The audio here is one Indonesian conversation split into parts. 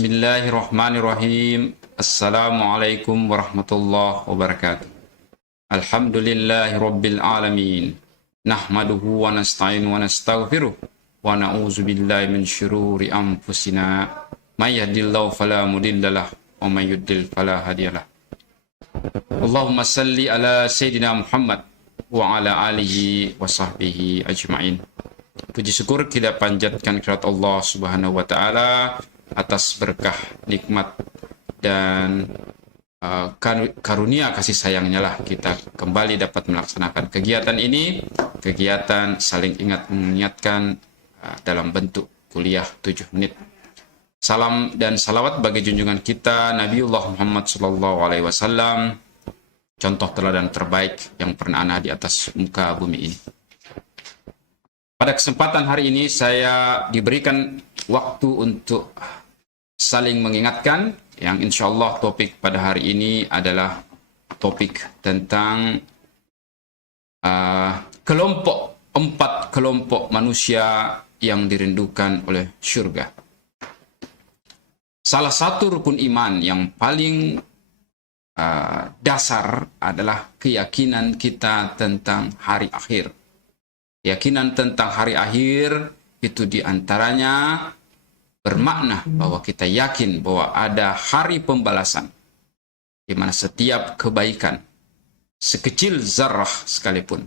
Bismillahirrahmanirrahim. Assalamualaikum warahmatullahi wabarakatuh. Alhamdulillahi rabbil alamin. Nahmaduhu wa nasta'inu wa nastaghfiruh. Wa na'udzu billahi min syururi anfusina. May yahdihillahu fala mudhillalah wa may yudlil fala hadiyalah. Allahumma salli ala Sayyidina Muhammad wa ala alihi wa sahbihi ajma'in. Puji syukur kita panjatkan kepada Allah Subhanahu wa taala atas berkah, nikmat dan karunia kasih sayangnya lah kita kembali dapat melaksanakan kegiatan ini, kegiatan saling ingat mengingatkan dalam bentuk kuliah 7 menit. Salam dan salawat bagi junjungan kita Nabiullah Muhammad SAW, contoh teladan terbaik yang pernah ada di atas muka bumi ini. Pada kesempatan hari ini saya diberikan waktu untuk saling mengingatkan, yang insya Allah topik pada hari ini adalah topik tentang empat kelompok manusia yang dirindukan oleh surga. Salah satu rukun iman yang paling dasar adalah keyakinan kita tentang hari akhir. Keyakinan tentang hari akhir itu diantaranya bermakna bahwa kita yakin bahwa ada hari pembalasan, di mana setiap kebaikan, sekecil zarrah sekalipun,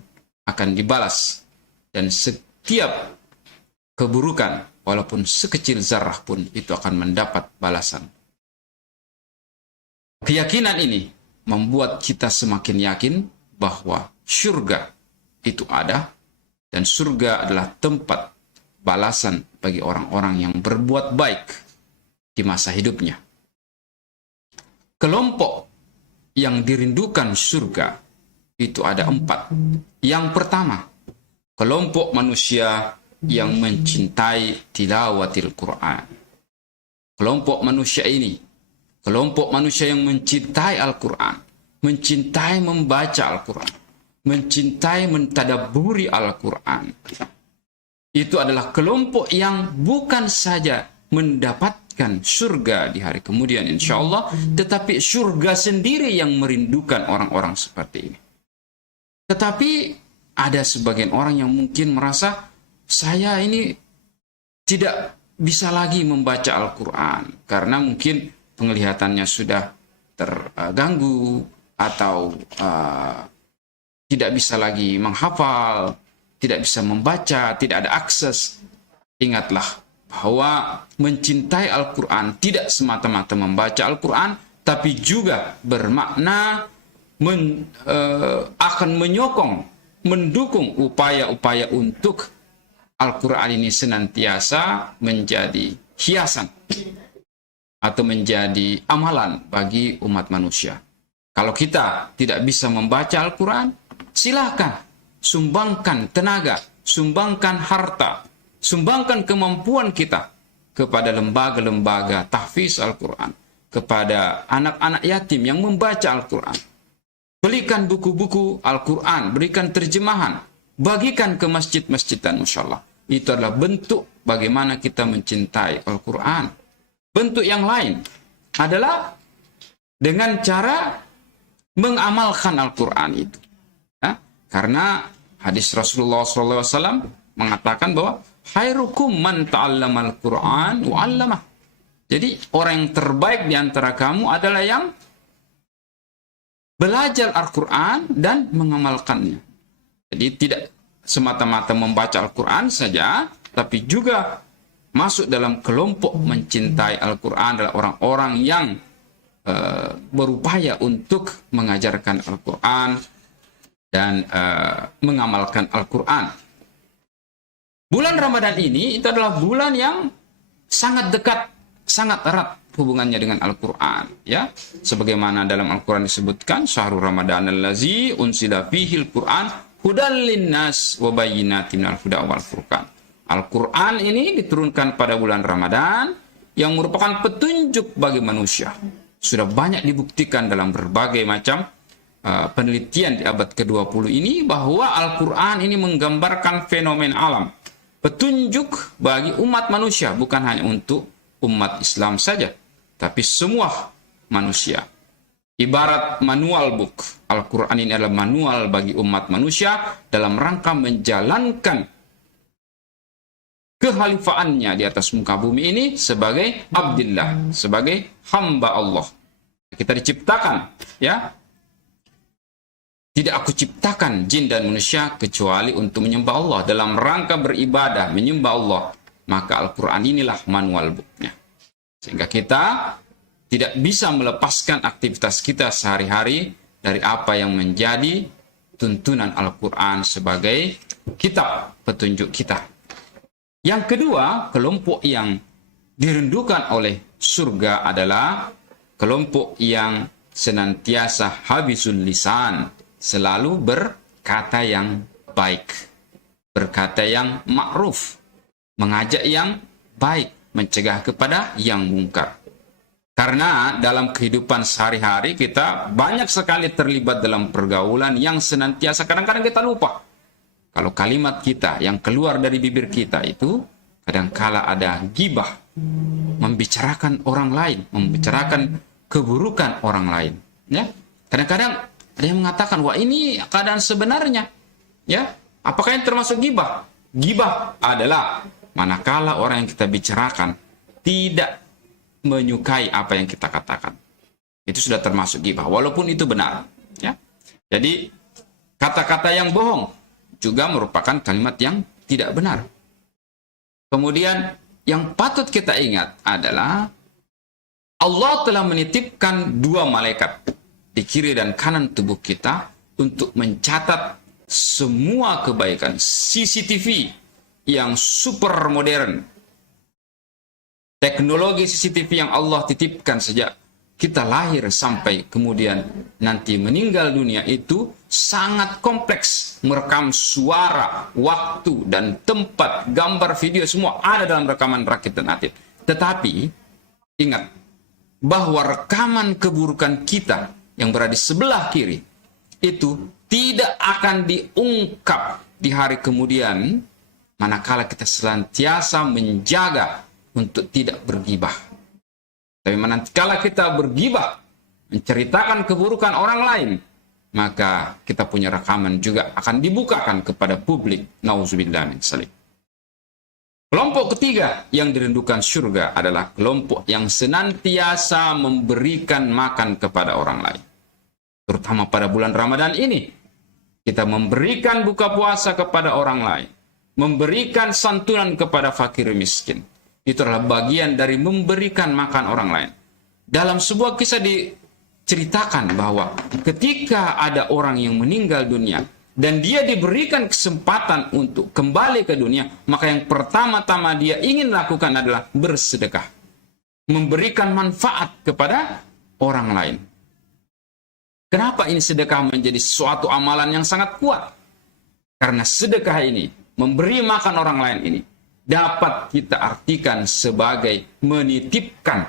akan dibalas, dan setiap keburukan, walaupun sekecil zarrah pun, itu akan mendapat balasan. Keyakinan ini membuat kita semakin yakin bahwa surga itu ada, dan surga adalah tempat balasan bagi orang-orang yang berbuat baik di masa hidupnya. Kelompok yang dirindukan surga itu ada 4. Yang pertama, kelompok manusia yang mencintai tilawatil Quran. Kelompok manusia ini, kelompok manusia yang mencintai Al-Quran, mencintai membaca Al-Quran, mencintai mentadabburi Al-Quran. Itu adalah kelompok yang bukan saja mendapatkan surga di hari kemudian insya Allah, tetapi surga sendiri yang merindukan orang-orang seperti ini. Tetapi ada sebagian orang yang mungkin merasa, saya ini tidak bisa lagi membaca Al-Quran karena mungkin penglihatannya sudah terganggu atau tidak bisa lagi menghafal, tidak bisa membaca, tidak ada akses. Ingatlah bahwa mencintai Al-Quran tidak semata-mata membaca Al-Quran, tapi juga bermakna akan menyokong, mendukung upaya-upaya untuk Al-Quran ini senantiasa menjadi hiasan atau menjadi amalan bagi umat manusia. Kalau kita tidak bisa membaca Al-Quran, silakan sumbangkan tenaga, sumbangkan harta, sumbangkan kemampuan kita kepada lembaga-lembaga tahfiz Al-Quran, kepada anak-anak yatim yang membaca Al-Quran. Belikan buku-buku Al-Quran, berikan terjemahan, bagikan ke masjid-masjid dan musyalah. Itu adalah bentuk bagaimana kita mencintai Al-Quran. Bentuk yang lain adalah dengan cara mengamalkan Al-Quran itu. Karena hadis Rasulullah SAW mengatakan bahwa khairukum man ta'allamal Qur'an wa 'allamah. Jadi orang yang terbaik di antara kamu adalah yang belajar Al-Quran dan mengamalkannya. Jadi tidak semata-mata membaca Al-Quran saja, tapi juga masuk dalam kelompok mencintai Al-Quran adalah orang-orang yang berupaya untuk mengajarkan Al-Quran dan mengamalkan Al-Quran. Bulan Ramadan ini itu adalah bulan yang sangat dekat, sangat erat hubungannya dengan Al-Quran. Ya, sebagaimana dalam Al-Quran disebutkan, syahrul Ramadan allazi unsila fihil Quran hudal linnas wa bayyinatin minal huda wal furqan. Al-Quran ini diturunkan pada bulan Ramadan yang merupakan petunjuk bagi manusia. Sudah banyak dibuktikan dalam berbagai macam penelitian di abad ke-20 ini bahwa Al-Quran ini menggambarkan fenomena alam. Petunjuk bagi umat manusia, bukan hanya untuk umat Islam saja, tapi semua manusia. Ibarat manual book, Al-Quran ini adalah manual bagi umat manusia dalam rangka menjalankan kekhalifaannya di atas muka bumi ini sebagai abdillah, sebagai hamba Allah. Kita diciptakan, ya. Tidak aku ciptakan jin dan manusia kecuali untuk menyembah Allah, dalam rangka beribadah, menyembah Allah. Maka Al-Quran inilah manual booknya. Sehingga kita tidak bisa melepaskan aktivitas kita sehari-hari dari apa yang menjadi tuntunan Al-Quran sebagai kitab petunjuk kita. Yang kedua, kelompok yang dirindukan oleh surga adalah kelompok yang senantiasa habisul lisan, selalu berkata yang baik, berkata yang ma'ruf, mengajak yang baik, mencegah kepada yang mungkar. Karena dalam kehidupan sehari-hari kita banyak sekali terlibat dalam pergaulan yang senantiasa kadang-kadang kita lupa. Kalau kalimat kita yang keluar dari bibir kita itu kadangkala ada gibah, membicarakan orang lain, membicarakan keburukan orang lain. Ya, kadang-kadang ada yang mengatakan, wah ini keadaan sebenarnya. Ya, apakah yang termasuk gibah? Gibah adalah manakala orang yang kita bicarakan tidak menyukai apa yang kita katakan. Itu sudah termasuk gibah, walaupun itu benar. Ya, jadi kata-kata yang bohong juga merupakan kalimat yang tidak benar. Kemudian yang patut kita ingat adalah Allah telah menitipkan 2 malaikat di kiri dan kanan tubuh kita untuk mencatat semua kebaikan. CCTV yang super modern, teknologi CCTV yang Allah titipkan sejak kita lahir sampai kemudian nanti meninggal dunia itu sangat kompleks, merekam suara, waktu dan tempat, gambar, video, semua ada dalam rekaman rakit dan atid. Tetapi ingat bahwa rekaman keburukan kita yang berada di sebelah kiri itu tidak akan diungkap di hari kemudian manakala kita senantiasa menjaga untuk tidak bergibah. Tapi manakala kita bergibah, menceritakan keburukan orang lain, maka kita punya rekaman juga akan dibukakan kepada publik. Nauzubillah min dzalik. Kelompok ketiga yang dirindukan surga adalah kelompok yang senantiasa memberikan makan kepada orang lain. Terutama pada bulan Ramadan ini, kita memberikan buka puasa kepada orang lain, memberikan santunan kepada fakir miskin. Itu adalah bagian dari memberikan makan orang lain. Dalam sebuah kisah diceritakan bahwa ketika ada orang yang meninggal dunia, dan dia diberikan kesempatan untuk kembali ke dunia, maka yang pertama-tama dia ingin lakukan adalah bersedekah. Memberikan manfaat kepada orang lain. Kenapa ini sedekah menjadi suatu amalan yang sangat kuat? Karena sedekah ini, memberi makan orang lain ini, dapat kita artikan sebagai menitipkan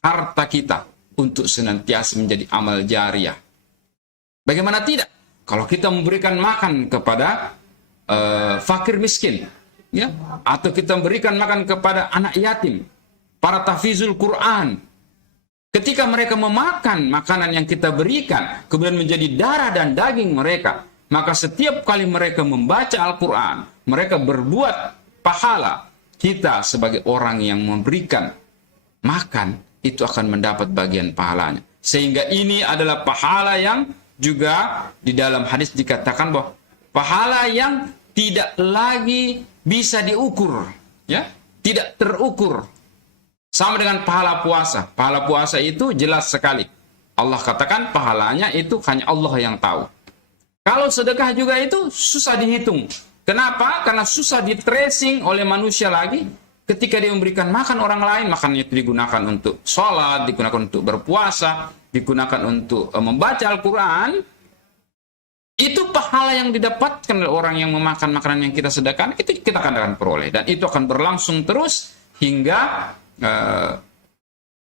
harta kita untuk senantiasa menjadi amal jariah. Bagaimana tidak? Kalau kita memberikan makan kepada fakir miskin, ya, atau kita memberikan makan kepada anak yatim, para tahfizul Quran, ketika mereka memakan makanan yang kita berikan, kemudian menjadi darah dan daging mereka, maka setiap kali mereka membaca Al-Quran, mereka berbuat pahala. Kita sebagai orang yang memberikan makan, itu akan mendapat bagian pahalanya. Sehingga ini adalah pahala yang juga di dalam hadis dikatakan bahwa pahala yang tidak lagi bisa diukur, ya, tidak terukur. Sama dengan pahala puasa. Pahala puasa itu jelas sekali. Allah katakan pahalanya itu hanya Allah yang tahu. Kalau sedekah juga itu susah dihitung. Kenapa? Karena susah di tracing oleh manusia lagi. Ketika dia memberikan makan orang lain, makannya itu digunakan untuk sholat, digunakan untuk berpuasa, digunakan untuk membaca Al-Quran, itu pahala yang didapatkan oleh orang yang memakan makanan yang kita sedekahkan, itu kita akan peroleh. Dan itu akan berlangsung terus hingga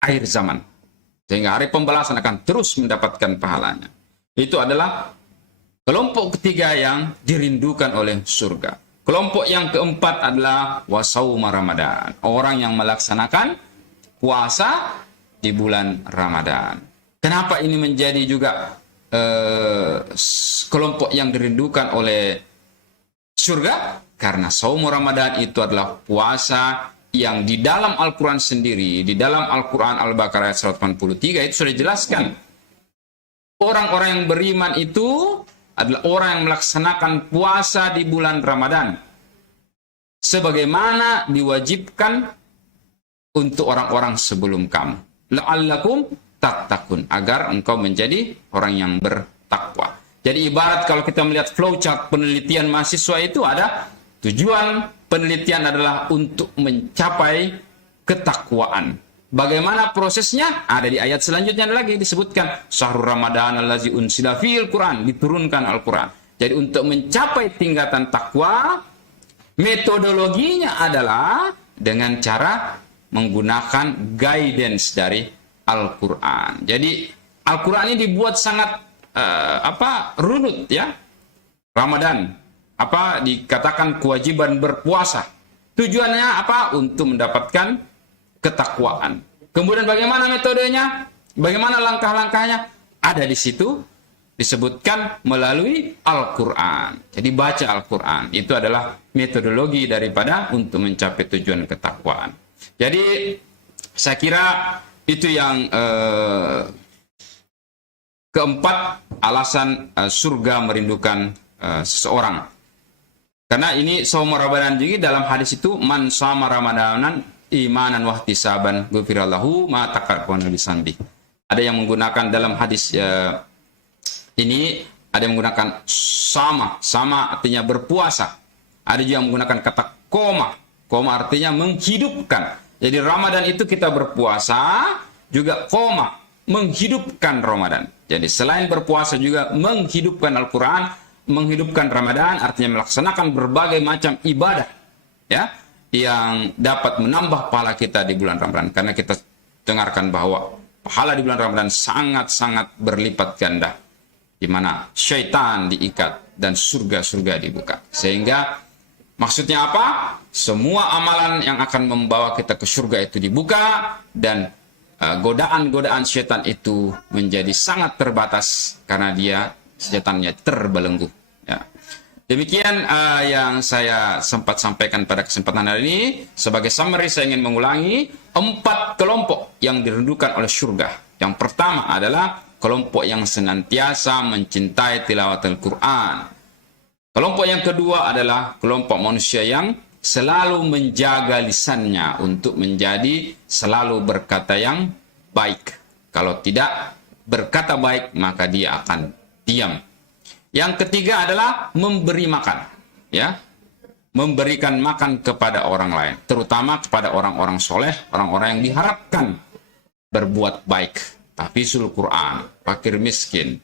akhir zaman. Sehingga hari pembalasan akan terus mendapatkan pahalanya. Itu adalah kelompok ketiga yang dirindukan oleh surga. Kelompok yang keempat adalah wasauma Ramadan. Orang yang melaksanakan puasa di bulan Ramadan. Kenapa ini menjadi juga kelompok yang dirindukan oleh surga? Karena saum Ramadan itu adalah puasa yang di dalam Al-Quran sendiri, di dalam Al-Quran Al-Baqarah ayat 183 itu sudah dijelaskan. Orang-orang yang beriman itu adalah orang yang melaksanakan puasa di bulan Ramadan sebagaimana diwajibkan untuk orang-orang sebelum kamu. La'allakum tattaqun, agar engkau menjadi orang yang bertakwa. Jadi ibarat kalau kita melihat flowchart penelitian mahasiswa itu ada tujuan penelitian adalah untuk mencapai ketakwaan. Bagaimana prosesnya? Ada di ayat selanjutnya lagi disebutkan. Syahrul Ramadan allazi unsila fil Quran, diturunkan Al-Quran. Jadi untuk mencapai tingkatan takwa, metodologinya adalah dengan cara menggunakan guidance dari Al-Quran. Jadi Al-Quran ini dibuat sangat runut ya. Ramadan dikatakan kewajiban berpuasa. Tujuannya apa? Untuk mendapatkan ketakwaan. Kemudian bagaimana metodenya? Bagaimana langkah-langkahnya? Ada di situ disebutkan melalui Al-Quran. Jadi baca Al-Quran. Itu adalah metodologi daripada untuk mencapai tujuan ketakwaan. Jadi saya kira itu yang keempat, alasan surga merindukan seseorang. Karena ini saum Ramadan juga dalam hadis itu, man shama ramadanan imanan wahtisaban ghufirallahu ma taqaddama min dzambi. Ada yang menggunakan dalam hadis ini, ada yang menggunakan sama artinya berpuasa. Ada juga yang menggunakan kata koma artinya menghidupkan. Jadi Ramadan itu kita berpuasa, juga koma, menghidupkan Ramadan. Jadi selain berpuasa juga menghidupkan Al-Quran, menghidupkan Ramadan, artinya melaksanakan berbagai macam ibadah ya, yang dapat menambah pahala kita di bulan Ramadan. Karena kita dengarkan bahwa pahala di bulan Ramadan sangat-sangat berlipat ganda, di mana syaitan diikat dan surga-surga dibuka. Sehingga maksudnya apa? Semua amalan yang akan membawa kita ke surga itu dibuka, dan godaan-godaan syaitan itu menjadi sangat terbatas karena setannya terbelenggu. Ya. Demikian yang saya sempat sampaikan pada kesempatan hari ini. Sebagai summary, saya ingin mengulangi 4 kelompok yang dirindukan oleh surga. Yang pertama adalah kelompok yang senantiasa mencintai tilawat Al-Quran. Kelompok yang kedua adalah kelompok manusia yang selalu menjaga lisannya untuk menjadi selalu berkata yang baik. Kalau tidak berkata baik, maka dia akan diam. Yang ketiga adalah memberi makan, ya, memberikan makan kepada orang lain, terutama kepada orang-orang soleh, orang-orang yang diharapkan berbuat baik, tahfizul Quran, fakir miskin,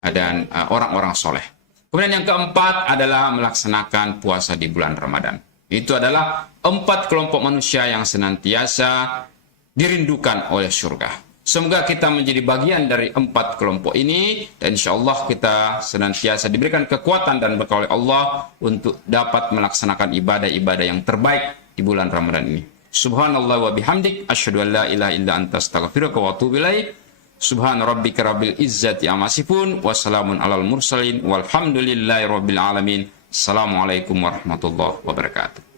dan orang-orang soleh. Kemudian yang keempat adalah melaksanakan puasa di bulan Ramadan. Itu adalah 4 kelompok manusia yang senantiasa dirindukan oleh surga. Semoga kita menjadi bagian dari 4 kelompok ini, dan insya Allah kita senantiasa diberikan kekuatan dan berkah oleh Allah untuk dapat melaksanakan ibadah-ibadah yang terbaik di bulan Ramadan ini. Subhanallah wa bihamdik, asyhadu an la ilaha illa anta astaghfiruka wa atubu ilaik. Subhana rabbika rabbil izzati amma yasifun, wassalamun alal mursalin, walhamdulillahi rabbil alamin. Assalamualaikum warahmatullahi wabarakatuh.